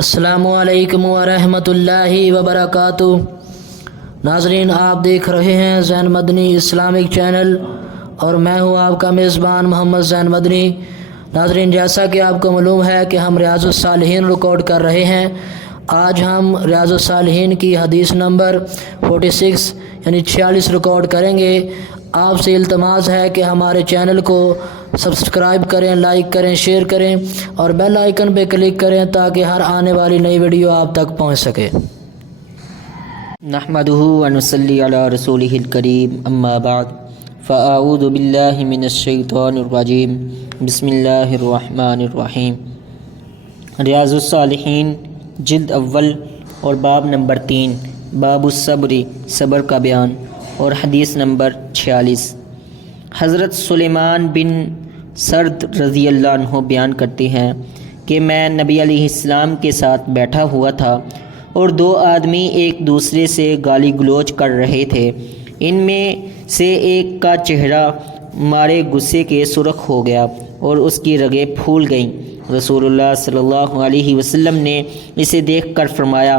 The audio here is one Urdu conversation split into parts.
السلام علیکم ورحمۃ اللہ وبرکاتہ۔ ناظرین، آپ دیکھ رہے ہیں زین مدنی اسلامک چینل اور میں ہوں آپ کا میزبان محمد زین مدنی۔ ناظرین، جیسا کہ آپ کو معلوم ہے کہ ہم ریاض الصالحین ریکارڈ کر رہے ہیں۔ آج ہم ریاض الصالحین کی حدیث نمبر 46 یعنی 46 ریکارڈ کریں گے۔ آپ سے التماس ہے کہ ہمارے چینل کو سبسکرائب کریں، لائک کریں، شیئر کریں اور بیل آئیکن پہ کلک کریں تاکہ ہر آنے والی نئی ویڈیو آپ تک پہنچ سکے۔ نحمدہ ونصلی علی رسولہ الکریم، اما بعد فاعوذ باللہ من الشیطان الرجیم، بسم اللہ الرحمن الرحیم۔ ریاض الصالحین جلد اول اور باب نمبر 3، باب الصبر، صبر کا بیان، اور حدیث نمبر 46۔ حضرت سلیمان بن سرد رضی اللہ عنہ بیان کرتے ہیں کہ میں نبی علیہ السلام کے ساتھ بیٹھا ہوا تھا اور دو آدمی ایک دوسرے سے گالی گلوچ کر رہے تھے۔ ان میں سے ایک کا چہرہ مارے غصے کے سرخ ہو گیا اور اس کی رگیں پھول گئیں۔ رسول اللہ صلی اللہ علیہ وسلم نے اسے دیکھ کر فرمایا،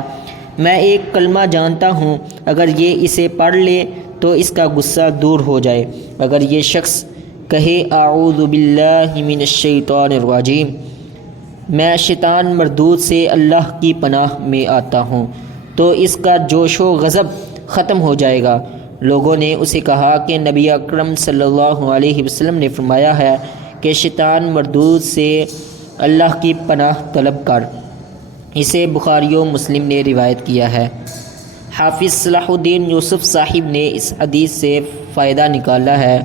میں ایک کلمہ جانتا ہوں، اگر یہ اسے پڑھ لے تو اس کا غصہ دور ہو جائے۔ اگر یہ شخص کہے اعوذ باللہ من الشیطان الرجیم، میں شیطان مردود سے اللہ کی پناہ میں آتا ہوں، تو اس کا جوش و غضب ختم ہو جائے گا۔ لوگوں نے اسے کہا کہ نبی اکرم صلی اللہ علیہ وسلم نے فرمایا ہے کہ شیطان مردود سے اللہ کی پناہ طلب کر۔ اسے بخاری و مسلم نے روایت کیا ہے۔ حافظ صلاح الدین یوسف صاحب نے اس حدیث سے فائدہ نکالا ہے،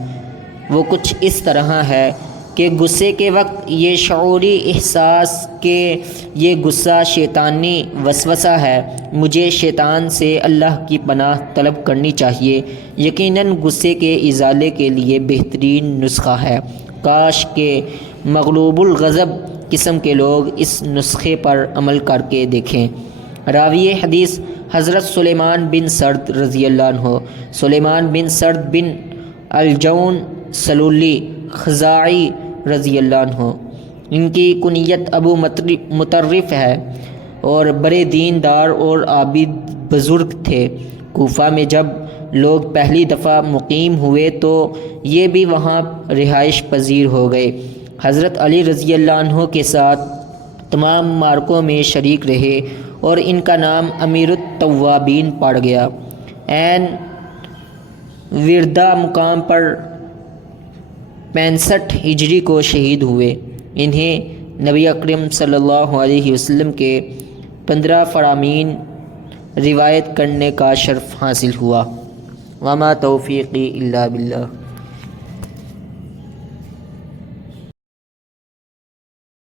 وہ کچھ اس طرح ہے کہ غصے کے وقت یہ شعوری احساس کہ یہ غصہ شیطانی وسوسہ ہے، مجھے شیطان سے اللہ کی پناہ طلب کرنی چاہیے، یقیناً غصے کے ازالے کے لیے بہترین نسخہ ہے۔ کاش کہ مغلوب الغضب قسم کے لوگ اس نسخے پر عمل کر کے دیکھیں۔ راوی حدیث حضرت سلیمان بن سرد رضی اللہ عنہ۔ سلیمان بن سرد بن الجون سلولی خزاعی رضی اللہ عنہ، ان کی کنیت ابو مطرف ہے اور بڑے دیندار اور عابد بزرگ تھے۔ کوفہ میں جب لوگ پہلی دفعہ مقیم ہوئے تو یہ بھی وہاں رہائش پذیر ہو گئے۔ حضرت علی رضی اللہ عنہ کے ساتھ تمام معرکوں میں شریک رہے اور ان کا نام امیر التوابین پڑ گیا۔ عین وردہ مقام پر 65 ہجری کو شہید ہوئے۔ انہیں نبی اکرم صلی اللہ علیہ وسلم کے 15 فرامین روایت کرنے کا شرف حاصل ہوا۔ وما توفیقی الا باللہ۔